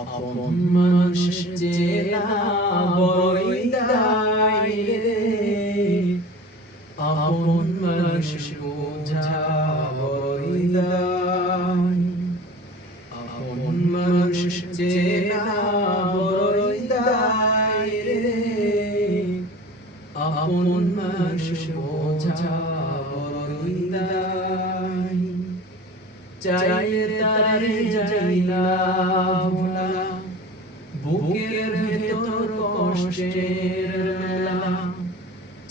আপন মানুষ চেনা বড়ই দায় রে, আপন মানুষ বোঝা বড়ই দায়। আপন মানুষ চেনা বড়ই দায় রে, আপন মানুষ বোঝা বড়ই দায়। চাইলে তারে যাই না ভোলা, বুকের ভেতর কষ্টের মেলা।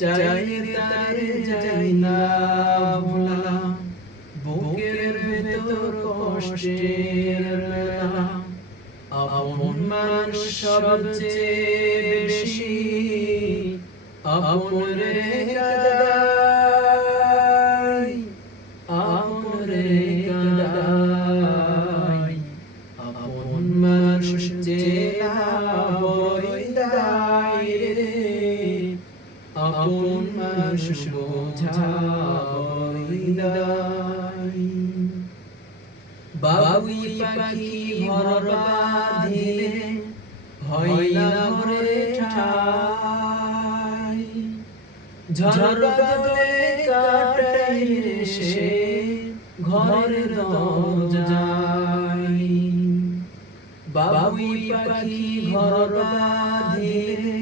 চাইলে তারে যাই না ভোলা, বুকের ভেতর কষ্টের মেলা। আপন মানুষ সবচেয়ে বেশি আপন রে কাঁদায়, আপন রে কাঁদায়। আপন মানুষ চেনা বড়ই দায় রে, আপন মানুষ বোঝা বড়ই দায়। বাবুই পাখি ঘর বাঁধিলে হয় না ঘরে ঠাই, ঝড় বাদলে কাটাই রে সে ঘরের দরজায়। বাবুই পাখি ঘর বাঁধিলে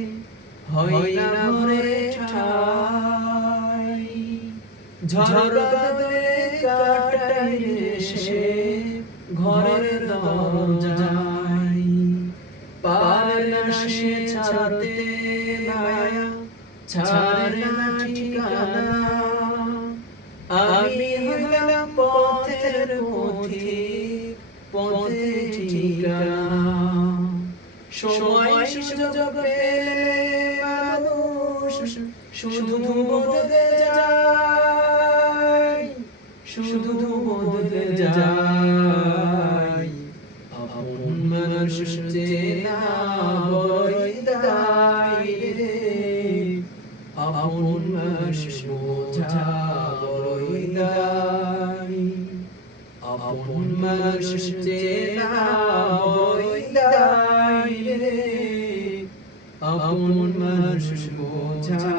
হয় না ঘরে ঠাই, ঝড় বাদলে কাটাই রে সে ঘরের দরজায়। পারে না সে ছাড়তে মায়া, ছাড়ে না ঠিকানা। আমি হলাম পথের পথিক, পথে ঠিকানা। সময় সুযোগ পেলে মানুষ শুধু বদলে যায়, শুধু বদলে যায়। আপন মানুষ চেনা বড়ই দায় রে, আপন মানুষ বোঝা বড়ই দায়। আপন মানুষ চেনা বড়ই দায় রে, আপন মানুষ বোঝা